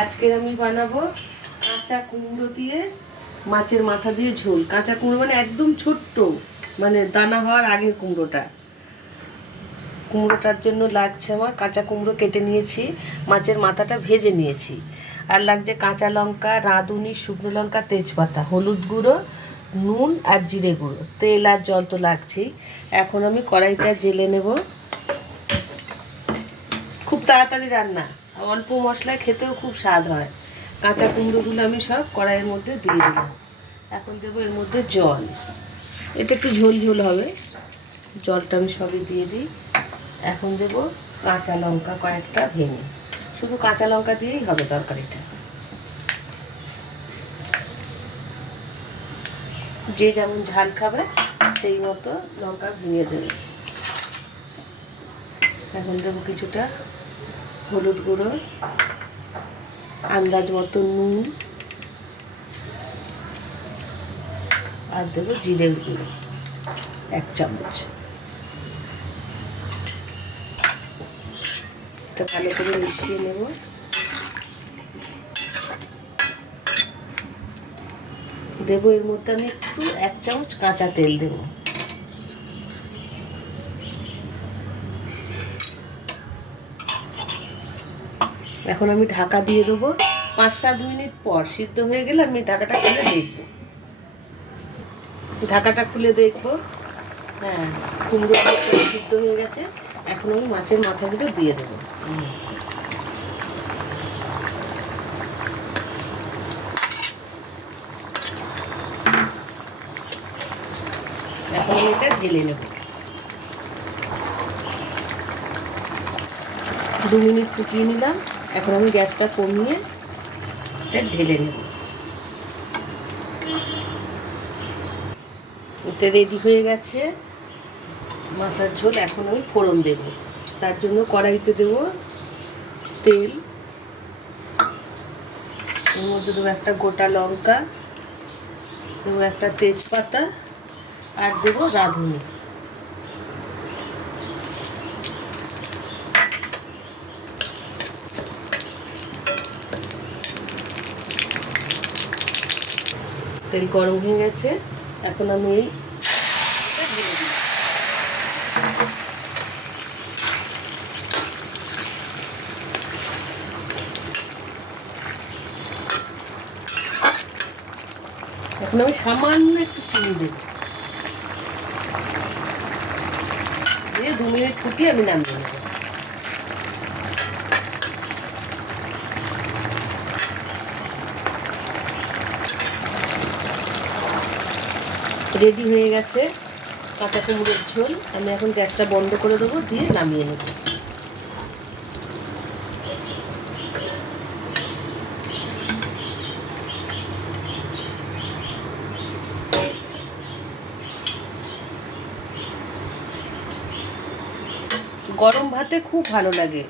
আজকে আমি বানাবো কাঁচা কুমড়ো দিয়ে মাছের মাথা দিয়ে ঝোল। কাঁচা কুমড়ো মানে একদম ছোট্ট মানে দানা হওয়ার আগের কুমড়োটা। কুমড়োটার জন্য লাগছে আমার কাঁচা কুমড়ো কেটে নিয়েছি, মাছের মাথাটা ভেজে নিয়েছি। আর লাগছে কাঁচা লঙ্কা, রাঁধুনি, শুকনো লঙ্কা, তেজপাতা, হলুদ গুঁড়ো, নুন আর জিরে গুঁড়ো। তেল আর জল তো লাগছেই। এখন আমি কড়াইটা জেলে নেব। খুব তাড়াতাড়ি রান্না। অল্প মশলায় খেতেও খুব স্বাদ হয়। কাঁচা কুমড়োগুলো আমি সব কড়াইয়ের মধ্যে দিয়ে দিলাম। এখন দেবো এর মধ্যে জল। এটা একটু ঝোল ঝোল হবে। জলটা আমি সবই দিয়ে দিই। এখন দেবো কাঁচা লঙ্কা কয়েকটা ভেঙে। শুধু কাঁচা লঙ্কা দিয়েই হবে তরকারিটা। যে যেমন ঝাল খাবে, সেই মতো লঙ্কা ভেঙে দেবে। এখন দেবো কিছুটা হলুদ গুঁড়ো, আন্দাজ মতো নুন, আর দেবো জিরে গুঁড়ো, এক চামচ। এটা ভালো করে মিশিয়ে নেব। দেবো এর মধ্যে আমি একটু এক চামচ কাঁচা তেল দেবো। এখন আমি ঢাকা দিয়ে দেবো। পাঁচ সাত মিনিট পর সিদ্ধ হয়ে গেলে আমি ঢাকাটা খুলে দেখব। ঢাকাটা খুলে দেখব। হ্যাঁ কুমড়ো সিদ্ধ হয়ে গেছে। এখন আমি মাছের মাথাগুলো দিয়ে দেবো। এখন এটা দু মিনিট ফুটিয়ে নিলাম। এখন আমি গ্যাসটা কমিয়ে এটা ঢেলে নেব। এটা রেডি হয়ে গেছে। মাথার ঝোল এখন আমি ফোড়ন দেব। তার জন্য কড়াইতে দেব তেল। এর মধ্যে দেবো একটা গোটা লঙ্কা, দেবো একটা তেজপাতা, আর দেবো রাঁধুনি। তেল গরম হয়ে গেছে এখন আমি এই। এখন আমি সামান্য একটু চিনি দেব দিয়ে দু মিনিট ফুটিয়ে আমি নামিয়ে নেব রেডি হয়ে গেছে কাঁচা কুমড়োর ঝোল। আমি এখন গ্যাসটা বন্ধ করে দেবো, দিয়ে নামিয়ে নেব। গরম ভাতে খুব ভালো লাগে।